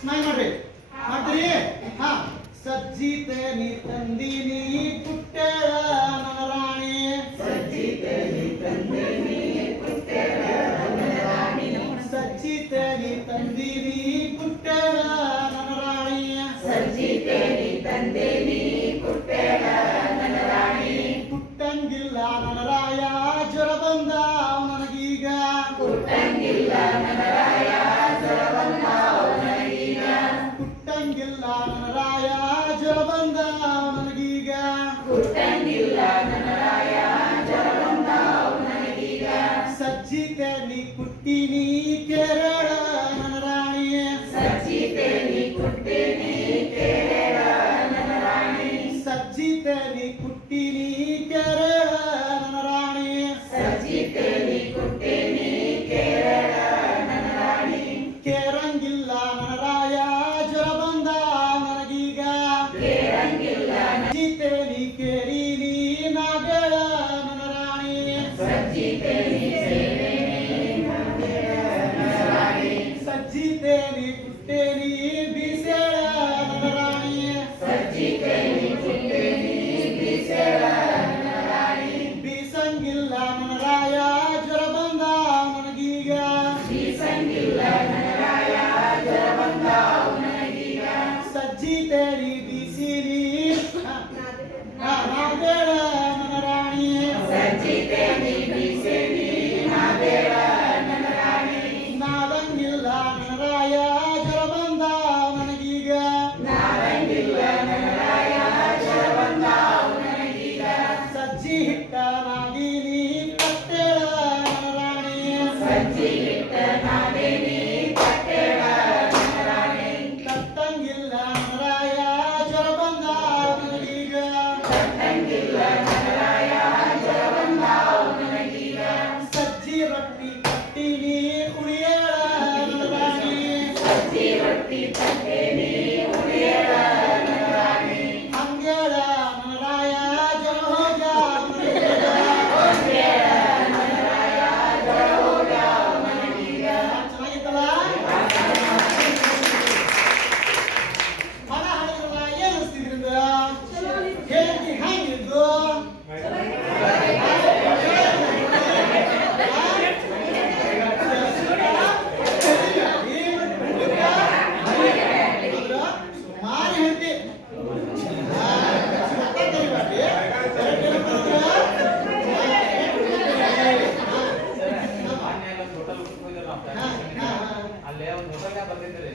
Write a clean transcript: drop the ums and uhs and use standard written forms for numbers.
Smile ಮಾಡ್ರಿ. ಮಾಡ್ತೀರಿ? ಹಾ. ಸಜ್ಜಿತೆ ನೀ ತಂದಿನಿ ಪುಟ್ಟಳ ನನ್ನ ರಾಣಿ. ಸಜ್ಜಿತೆ ನೀ ತಂದಿನಿ ಪುಟ್ಟಳ ನನ್ನ ರಾಣಿ. ಸಜ್ಜಿತೆ ನೀ ತಂದಿನಿ ಪುಟ್ಟಳ ನನ್ನ ರಾಣಿ. ಸಜ್ಜಿತೆ ನೀ ತಂದಿನಿ ಪುಟ್ಟಳ ನನ್ನ ರಾಣಿ. ಕುಟ್ಟಂಗಿಲ್ಲ ನನ್ನ ರಾಯ ಜ್ವರ ಬಂದಾವ್ ನನಗೀಗ. ಕುಟ್ಟಂಗಿಲ್ಲ ನನ್ನ ರಾಯ ಜ್ವರ ಬಂದಾವ್ ನನಗೀಗ. ಕುಟ್ಟಂಗಿಲ್ಲ ನನ್ನ ರಾಯ ಜ್ವರ ಬಂದಾವ್ ನನಗೀಗ. ಕುಟ್ಟಂಗಿಲ್ಲ ನನ್ನ ರಾಯ ಜ್ವರ ಬಂದಾವ್ ನನಗೀಗ. ಸಜ್ಜಿತೆ ನೀ ಕುಟ್ಟಿನಿ ಕೇರಳ ನನ್ನ ರಾಣಿ. ಸಜ್ಜಿತೆ ನೀ ಕುಟ್ಟಿನಿ ಕೇರಳ ನನ್ನ ರಾಣಿ. ಸಜ್ಜಿತೆ ನೀ ಕುಟ್ಟಿನಿ ಕೇರಳ ನನ್ನ ರಾಣಿ. ಸಜ್ಜಿತೆ ನೀ ಕುಟ್ಟಿನಿ ಕೇರಳ ನನ್ನ ರಾಣಿ. ಕೇರಂಗಿಲ್ಲ ನನ್ನ ರಾಯ ಜ್ವರ ಬಂದಾವ್ ನನಗೀಗ. ಕೇರಂಗಿಲ್ಲ ಸಜ್ಜಿತೆ ನೀ ಕೇರಿನಿ ನಾಗೇಳ ನನ್ನ ರಾಣಿ. ಸಜ್ಜಿತೆ ನೀ ಸೇರಿನಿ ನಾಗೇಳ ನನ್ನ ರಾಣಿ. ಸಜ್ಜಿತೆ ನೀ ಕುಟ್ಟೇನಿ ಬೀಸೇಳ ನನ್ನ ರಾಣಿ. ಸಜ್ಜಿತೆ ನೀ ಕುಟ್ಟಿನಿ ಬೀಸೆಳ ನನ್ನ ರಾಣಿ. ಬೀಸಂಗಿಲ್ಲ ನನ್ನ ರಾಯ ಜ್ವರ ಬಂದಾವ್ ನನಗೀಗ. ಬೀಸಂಗಿಲ್ಲ ನನ್ನ ರಾಯ ಜ್ವರ ಬಂದಾವ್ ನನಗೀಗ. ಸಜ್ಜಿತೆ ನೀ ಬೀಸಿನಿ ನಾಗೇಳ ನನ್ನ ರಾಣಿ. ಸಜ್ಜಿತೆ ನೀ ಬೀಸಿನಿ ನಾಗೇಳ ನನ್ನ ರಾಣಿ. ನಾದಂಗಿಲ್ಲ ನನ್ನ ರಾಯ ಜ್ವರ ಬಂದಾವ್ ನನಗೀಗ. ನಾರಂಗಿಲ್ಲ ನನ್ನ ರಾಯ ಜ್ವರ ಬಂದಾವ್ ನನಗೀಗ. ಸಜ್ಜಿ ಹಿಟ್ಟ ನಾಗಿನಿ ಕಟ್ಟೇಳ ನನ್ನ ರಾಣಿ. ಸಜ್ಜಿ ಹಿಟ್ಟ ನಾದಿನಿ ಕಟ್ಟೆಳ ನನ್ನ ರಾಣಿ. ಕಟ್ಟಂಗಿಲ್ಲ ನನ್ನ ರಾಯ ಜ್ವರ ಬಂದಾವ್ ನನಗೀಗ. ಕಟ್ಟಂಗಿಲ್ಲ ನನ್ನ ರಾಯ ಜ್ವರ ಬಂದಾವ್ ನನಗೀಗ. ಸಜ್ಜಿ ರೊಟ್ಟಿ ಕಟ್ಟಿನಿ ಉಳಿಯೇಳ ನನ್ನ ರಾಣಿ. ಸಜ್ಜಿ ರೊಟ್ಟಿ ತಟ್ಟೇನಿ ಉಳಿಯಳ ನನ್ನ ರಾಣಿ. ಹಂಗೇಳ ನನ್ನ ರಾಯ ಜ್ವರ ಹೋಗ್ಯಾವ್ ನನಗೀಗ. ಹೊಂಗೇಳ ನನ್ನ ರಾಯ ಜ್ವರ ಹೋಗ್ಯಾವ್ ನನಗೀಗ. ಚೆನ್ನಾಗಿತ್ತಲ್ಲ? ಮನ ಹಾಡಿದ್ರಲ್ಲ, ಏನ್ ಅನ್ಸ್ತಿದ್ರಿಂದ? ಹೇಳ್ತಿ ಹೆಂಗಿದ್ದು? ಸುಮಾರು ಹೇಳ್ತಿ. ಅಲ್ಲೇ ಒಂದು ಹೋಟೆಲ್ ಬಂದಿದ್ರಿ